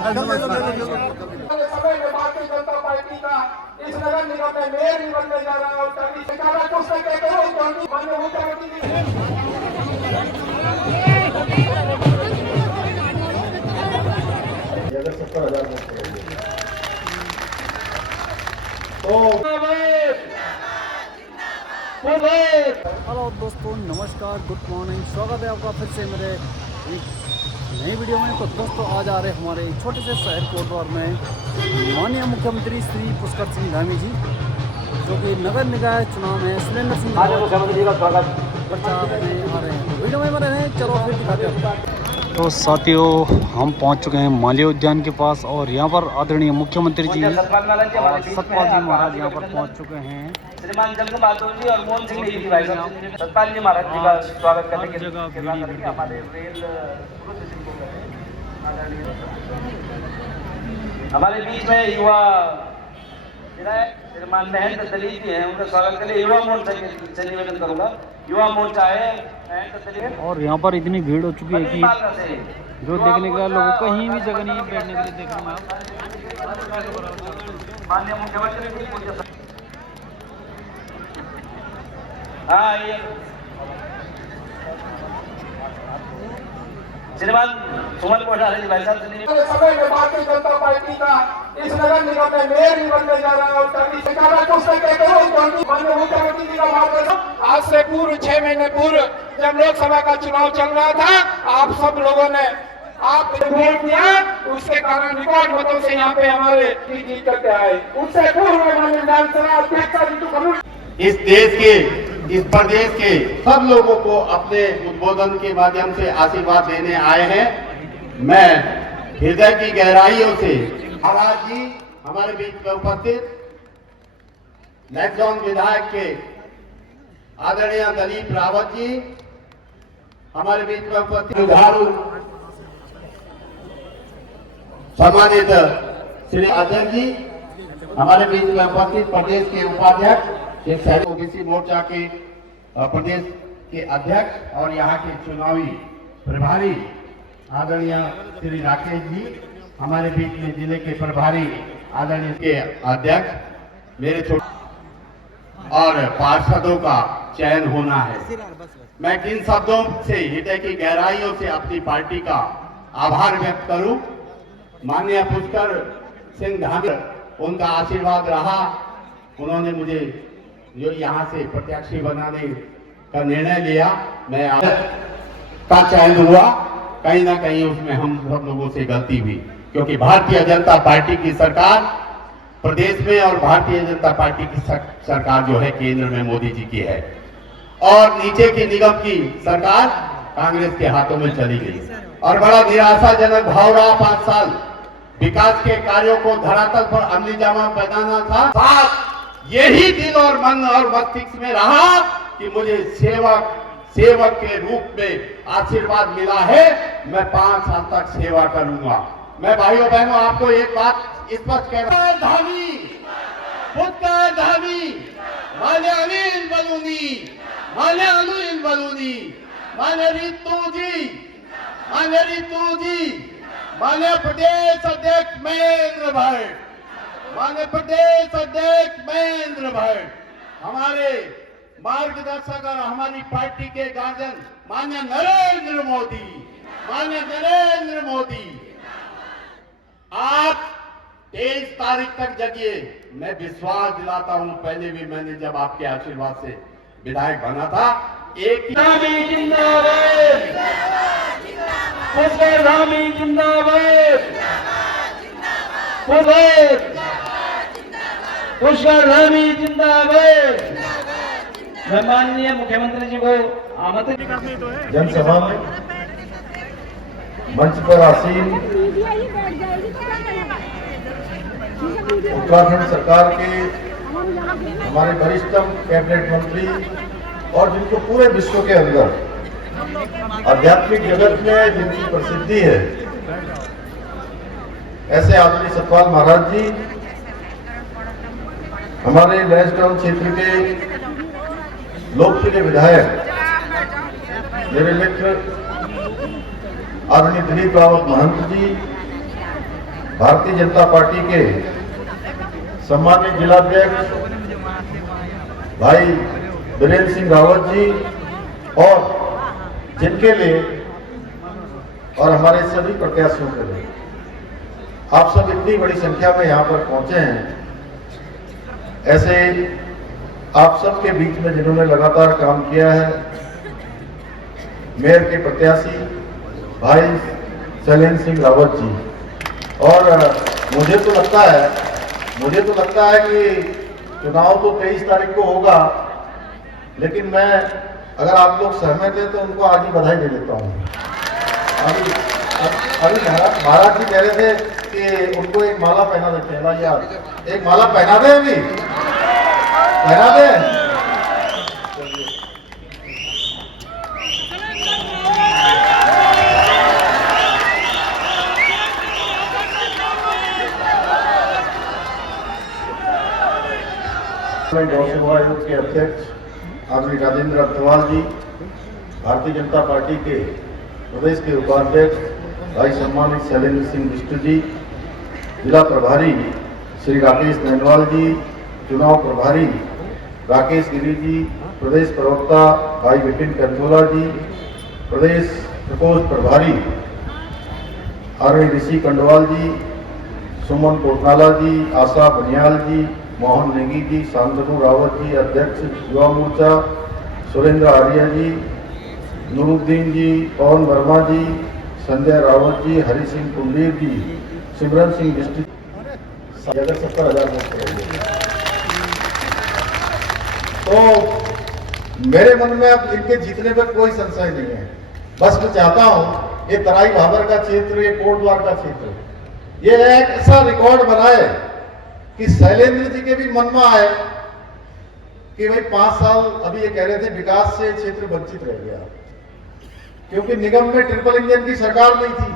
समय में भारतीय जनता पार्टी का इस नगर निगम में मेयर भी बनने जा रहा है और माननीय मुख्यमंत्री अगर 70,000 तो हेलो दोस्तों, नमस्कार, गुड मॉर्निंग। स्वागत है आपका फिर से मेरे एक नई वीडियो में। तो दोस्तों, आज आ रहे हमारे छोटे से शहर कोटद्वार में माननीय मुख्यमंत्री श्री पुष्कर सिंह धामी जी, जो कि नगर निकाय चुनाव में सुरेंद्र सिंह मुख्यमंत्री जी का स्वागत प्रचार में आ रहे हैं। तो वीडियो में बने हैं, चलो फिर दिखाते हैं। तो साथियों, हम पहुंच चुके हैं मालवीय उद्यान के पास और यहाँ पर आदरणीय मुख्यमंत्री जी और सतपाल जी महाराज यहाँ पर पहुंच चुके हैं। श्रीमान जंग बहादुर जी और मोहन सिंह नेगी भाई साहब सतपाल जी महाराज जी का स्वागत करने के लिए हमारे रेल हमारे बीच में युवा श्रीमान महंत दलित जी हैं, उनका स्वागत के लिए युवा मोर्चा से निवेदन करूंगा। युवा मोर्चा है महंत दलित। और यहाँ पर इतनी भीड़ हो चुकी है कि जो देखने का लोगों को कहीं भी जगह नहीं है बैठने के लिए। देखने में माननीय मुख्यमंत्री हाँ, ये श्रीमान सुमन कोठारी जी भाई साहब समय में भारतीय जनता पार्टी का इस नगर निगम में मेयर भी बनने जा रहा है और माननीय मुख्यमंत्री जी का मार्गदर्शन। आज से पूर्व 6 महीने पूर्व जब लोकसभा का चुनाव चल रहा था, आप सब लोगों ने आप वोट दिया, उसके कारण रिकॉर्ड मतों से यहाँ पे हमारे जीत करके आए। उससे पूर्व माननीय विधानसभा अध्यक्ष इस देश के, इस प्रदेश के सब लोगों को अपने उद्बोधन के माध्यम से आशीर्वाद देने आए हैं। मैं हृदय की गहराइयों से महाराज जी हमारे बीच में उपस्थित नेक्स्ट जोन विधायक के आदरणीय दिलीप रावत जी हमारे बीच में उपस्थित, सम्मानित श्री अध्यक्ष जी हमारे बीच में उपस्थित, प्रदेश के उपाध्यक्ष, ओबीसी मोर्चा के प्रदेश के अध्यक्ष और यहाँ के चुनावी प्रभारी आदरणीय श्री राकेश जी हमारे बीच में, जिले के प्रभारी आदरणीय के अध्यक्ष, मेरे छोटे और पार्षदों का चयन होना है। मैं किन शब्दों से हृदय की गहराइयों से अपनी पार्टी का आभार व्यक्त करूं। माननीय पुष्कर सिंह धामी, उनका आशीर्वाद रहा, उन्होंने मुझे जो यहाँ से प्रत्याशी बनाने का निर्णय लिया, मैं का चयन हुआ। कहीं ना कहीं उसमें हम सब लोगों से गलती हुई, क्योंकि भारतीय जनता पार्टी की सरकार प्रदेश में और भारतीय जनता पार्टी की सरकार जो है केंद्र में मोदी जी की है, और नीचे की निगम की सरकार कांग्रेस के हाथों में चली गई और बड़ा निराशाजनक भाव रहा। 5 साल विकास के कार्यों को धरातल पर अमली जामा बनाना था। यही दिल और मन और मस्तिष्क में रहा कि मुझे सेवक के रूप में आशीर्वाद मिला है, मैं 5 साल तक सेवा करूंगा। मैं भाइयों बहनों आपको एक बात स्पष्ट कह रहा हूं, धामी माने अनिल बलूनी, माने अनिल बलूनी, माने रितु जी, माने प्रदेश अध्यक्ष महेंद्र भट्ट, माननीय प्रदेश अध्यक्ष महेंद्र भट्ट, हमारे मार्गदर्शक और हमारी पार्टी के गार्जियन माननीय नरेंद्र मोदी, आप 23 तारीख तक जगिए। मैं विश्वास दिलाता हूं, पहले भी मैंने जब आपके आशीर्वाद से विधायक बना था, एक धामी जिंदाबाद, पुष्कर धामी जिंदाबाद, पुष्कर धामी जिंदाबाद। मैं माननीय मुख्यमंत्री जी को आमंत्रित करने तो है जनसभा में मंच पर आसीन उत्तराखंड सरकार के हमारे वरिष्ठतम कैबिनेट मंत्री और जिनको पूरे विश्व के अंदर आध्यात्मिक जगत में जिनकी प्रसिद्धि है, ऐसे आदरणीय सतपाल महाराज जी, हमारे लैंस टाउन क्षेत्र के लोकप्रिय विधायक मेरे मित्र आदरणीय दिलीप रावत महंत जी, भारतीय जनता पार्टी के सम्मानित जिलाध्यक्ष भाई वीरेंद्र सिंह रावत जी और जिनके लिए और हमारे सभी प्रत्याशियों के लिए आप सब इतनी बड़ी संख्या में यहाँ पर पहुंचे हैं, ऐसे आप सबके बीच में जिन्होंने लगातार काम किया है, मेयर के प्रत्याशी भाई शैलेंद्र सिंह रावत जी। और मुझे तो लगता है कि चुनाव तो 23 तारीख को होगा, लेकिन मैं अगर आप लोग सहमत हैं तो उनको आज ही बधाई दे देता हूँ। अभी महाराज जी कह रहे थे कि उनको एक माला पहना देते हैं भाई, यार एक माला पहना दे, अभी पहना दे। गौ सेवा आयोग के अध्यक्ष आदरणीय राजेंद्र अग्रवाल जी, भारतीय जनता पार्टी के प्रदेश के उपाध्यक्ष भाई सम्मानित शैलेंद्र सिंह बिष्ट जी, जिला प्रभारी श्री राकेश नैनवाल जी, चुनाव प्रभारी राकेश गिरी जी, प्रदेश प्रवक्ता भाई विपिन कंथोला जी, प्रदेश प्रकोष्ठ प्रभारी आदरणीय ऋषि कंडवाल जी, सुमन कोटनाला जी, आशा बनियाल जी, मोहन नेगी जी, शांतनु रावत जी, अध्यक्ष युवा मोर्चा सुरेंद्र आर्य जी, नूरुद्दीन जी, पवन वर्मा जी, संजय रावत जी, हरि सिंह कुंडीर जी, सिमरन सिंह बिष्ट, 70,000 वोट पड़ेंगे। तो मेरे मन में अब इनके जीतने पर कोई संशय नहीं है। बस मैं चाहता हूं ये तराई भाबर का क्षेत्र, ये कोटद्वार का क्षेत्र, ये एक ऐसा रिकॉर्ड बनाए कि शैलेंद्र जी के भी मन में आए कि भाई 5 साल अभी ये कह रहे थे विकास से क्षेत्र वंचित रह गया, क्योंकि निगम में ट्रिपल इंजन की सरकार नहीं थी,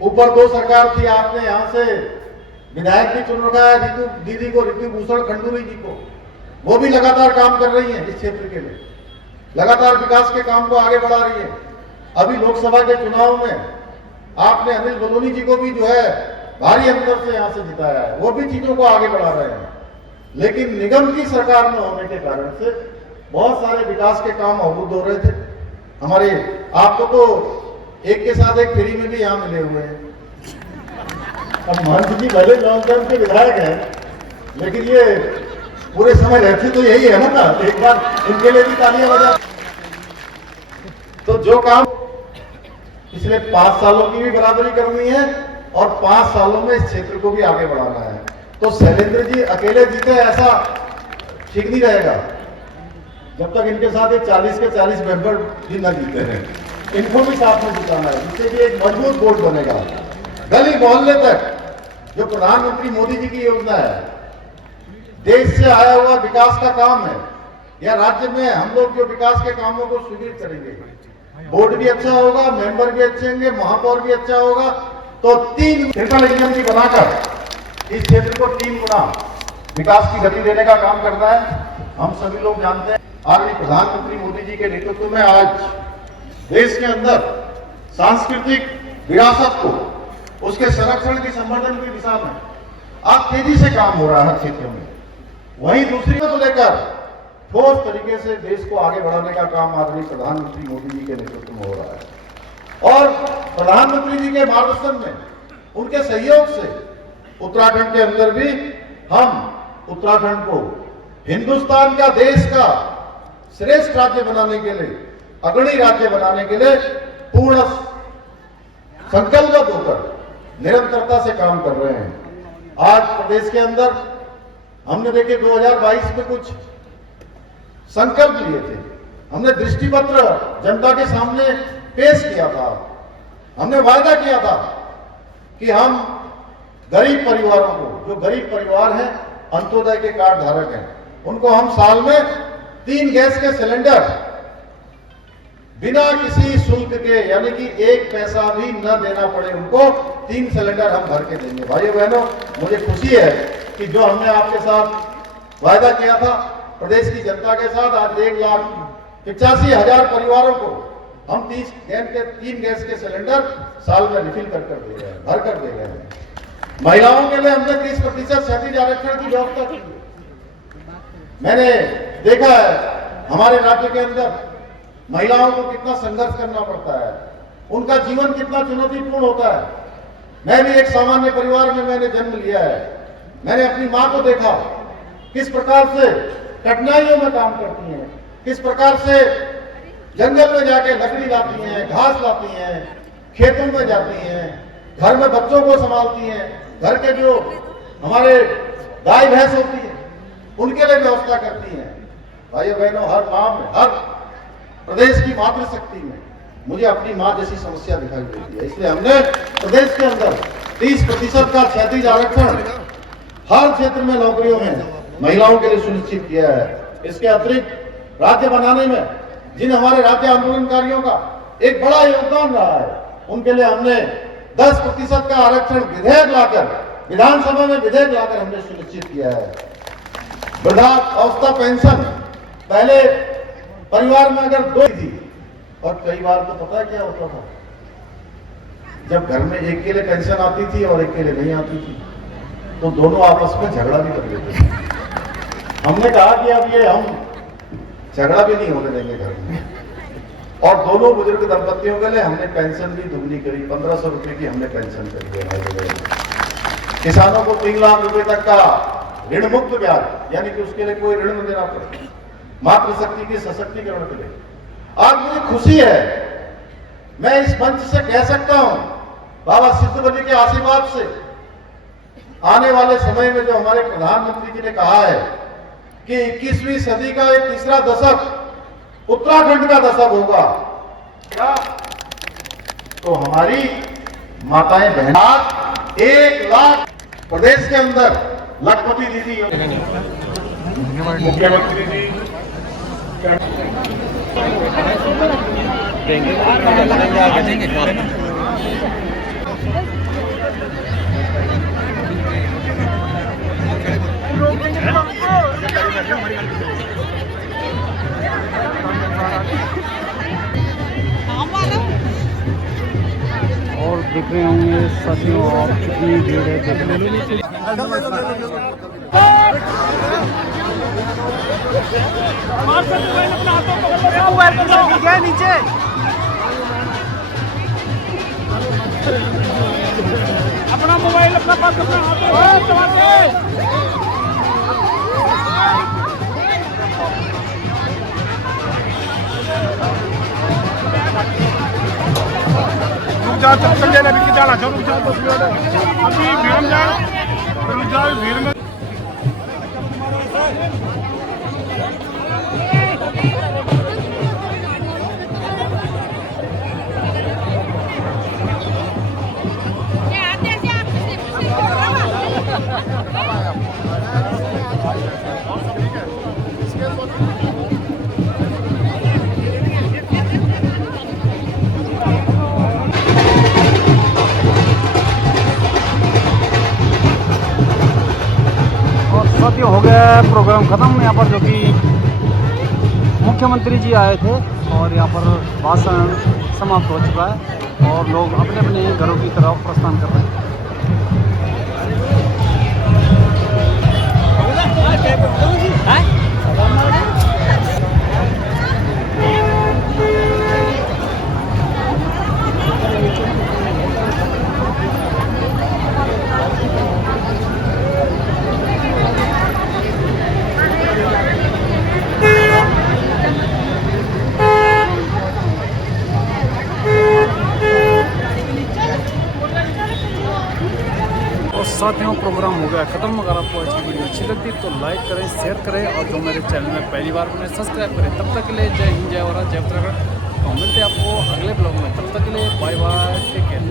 ऊपर 2 सरकार थी। आपने यहां से विधायक भी चुन रखा है ऋतु दीदी को, ऋतु भूषण खंडूरी जी को, वो भी लगातार काम कर रही है इस क्षेत्र के लिए, लगातार विकास के काम को आगे बढ़ा रही है। अभी लोकसभा के चुनाव में आपने अनिल बलूनी जी को भी जो है भारी अंतर से यहां से जिताया है, वो भी चीजों को आगे बढ़ा रहे हैं। लेकिन निगम की सरकार में होने के कारण से बहुत सारे विकास के काम अवरुद्ध हो रहे थे। हमारे आपको तो एक के साथ एक फ्री में भी यहां मिले हुए हैं। अब महंत जी भले लॉन्ग टर्म के विधायक हैं, लेकिन ये पूरे समय रहते तो यही है ना, एक बार इनके लिए भी तालियां बजा। तो जो काम पिछले 5 सालों की भी बराबरी करनी है और 5 सालों में इस क्षेत्र को भी आगे बढ़ाना है। तो शैलेंद्र जी अकेले जीते ऐसा ठीक नहीं रहेगा, जब तक इनके साथ एक 40 के 40 मेंबर भी न जीते हैं, इनको भी साथ में जिताना है, जिससे कि एक मजबूत बोर्ड बनेगा। गली मोहल्ले तक जो प्रधानमंत्री मोदी जी की योजना है, देश से आया हुआ विकास का काम है, या राज्य में हम लोग जो विकास के कामों को सुदृढ़ करेंगे, बोर्ड भी अच्छा होगा, मेंबर भी अच्छे होंगे, महापौर भी अच्छा होगा, तो 3 ट्रिपल इंजन की बनाकर इस क्षेत्र को 3 गुना विकास की गति देने का काम करना है। हम सभी लोग जानते हैं आदरणीय प्रधानमंत्री मोदी जी के नेतृत्व में आज देश के अंदर सांस्कृतिक विरासत को, उसके संरक्षण की संवर्धन की दिशा में आज तेजी से काम हो रहा है हर क्षेत्र में। वहीं दूसरी को लेकर ठोस तरीके से देश को आगे बढ़ाने का काम आदरणीय प्रधानमंत्री मोदी जी के नेतृत्व में हो रहा है। और प्रधानमंत्री जी के मार्गदर्शन में, उनके सहयोग से उत्तराखंड के अंदर भी हम उत्तराखंड को हिंदुस्तान का, देश का श्रेष्ठ राज्य बनाने के लिए, अग्रणी राज्य बनाने के लिए पूर्ण संकल्प होकर निरंतरता से काम कर रहे हैं। आज प्रदेश के अंदर हमने देखे 2022 में कुछ संकल्प लिए थे, हमने दृष्टिपत्र जनता के सामने पेश किया था, हमने वायदा किया था कि हम गरीब परिवारों को, जो गरीब परिवार हैं, अंत्योदय के कार्ड धारक हैं, उनको हम साल में 3 गैस के सिलेंडर बिना किसी शुल्क के, यानी कि 1 पैसा भी न देना पड़े उनको, 3 सिलेंडर हम भर के देंगे। भाइयों बहनों, मुझे खुशी है कि जो हमने आपके साथ वायदा किया था प्रदेश की जनता के साथ, आज 1,85,000 परिवारों को हम 3 गैस के सिलेंडर साल में रिफिल कर दे रहे हैं, भर कर दे रहे हैं। महिलाओं के लिए हमने 30% क्षैतिज आरक्षण की व्यवस्था की है। मैंने देखा है हमारे राज्य के अंदर महिलाओं को कितना संघर्ष करना पड़ता है, उनका जीवन कितना चुनौतीपूर्ण होता है। मैं भी एक सामान्य परिवार में मैंने जन्म लिया है। मैंने अपनी माँ को देखा किस प्रकार से कठिनाइयों में काम करती हैं, किस प्रकार से जंगल में जाके लकड़ी लाती हैं, घास लाती हैं, खेतों में जाती हैं, घर में बच्चों को संभालती हैं, घर के जो हमारे गाय भैंस होती है उनके लिए व्यवस्था करती हैं। भाइयों बहनों, हर माँ में, हर प्रदेश की मातृशक्ति में मुझे अपनी माँ जैसी समस्या दिखाई देती है। इसलिए हमने प्रदेश के अंदर 30% का क्षैतिज आरक्षण हर क्षेत्र में नौकरियों में महिलाओं के लिए सुनिश्चित किया है। इसके अतिरिक्त राज्य बनाने में जिन हमारे राज्य आंदोलनकारियों का एक बड़ा योगदान रहा है, उनके लिए हमने 10% का आरक्षण विधेयक लाकर, विधानसभा में विधेयक लाकर हमने सुनिश्चित किया है। वृद्धावस्था पेंशन पहले परिवार में अगर 2 थी, और कई बार तो पता है क्या होता था, जब घर में एक के लिए पेंशन आती थी और एक के लिए नहीं आती थी, तो दोनों आपस में झगड़ा भी कर लेते थे। हमने कहा कि अब ये हम झगड़ा भी नहीं होने देंगे घर में, और दोनों बुजुर्ग दंपतियों के लिए हमने पेंशन भी दुगनी करी, 1500 रुपए की हमने पेंशन करी है। किसानों को 3 लाख रुपए तक का ऋण मुक्त ब्याज, यानी कि उसके लिए कोई ऋण न देना पड़े, मातृशक्ति के सशक्तिकरण के लिए। आज मुझे खुशी है, मैं इस मंच से कह सकता हूं, बाबा सिद्धबली के आशीर्वाद से आने वाले समय में जो हमारे प्रधानमंत्री जी ने कहा है कि 21वीं सदी का एक तीसरा दशक उत्तराखंड का दशक होगा, क्या तो हमारी माताएं बहनें 1 लाख प्रदेश के अंदर लखपति दीदी मुख्यमंत्री जी और देख रहे होंगे साथियों आप कितनी भीड़ है देखने। नीचे अपना मोबाइल अपना पास अपना जाना जो अभी भीड़ जाए भीड़ में साथियों हो गया प्रोग्राम ख़त्म। यहाँ पर जो कि मुख्यमंत्री जी आए थे और यहाँ पर भाषण समाप्त हो चुका है और लोग अपने अपने घरों की तरफ प्रस्थान कर रहे हैं। साथियों प्रोग्राम हो गया ख़त्म। अगर आपको आज की वीडियो अच्छी लगती तो लाइक करें, शेयर करें और जो मेरे चैनल में पहली बार बने सब्सक्राइब करें। तब तक के लिए जय हिंद, जय भारत, जय उत्तराखंड। तो मिलते हैं आपको अगले ब्लॉग में, तब तक के लिए बाय बाय, टेक केयर।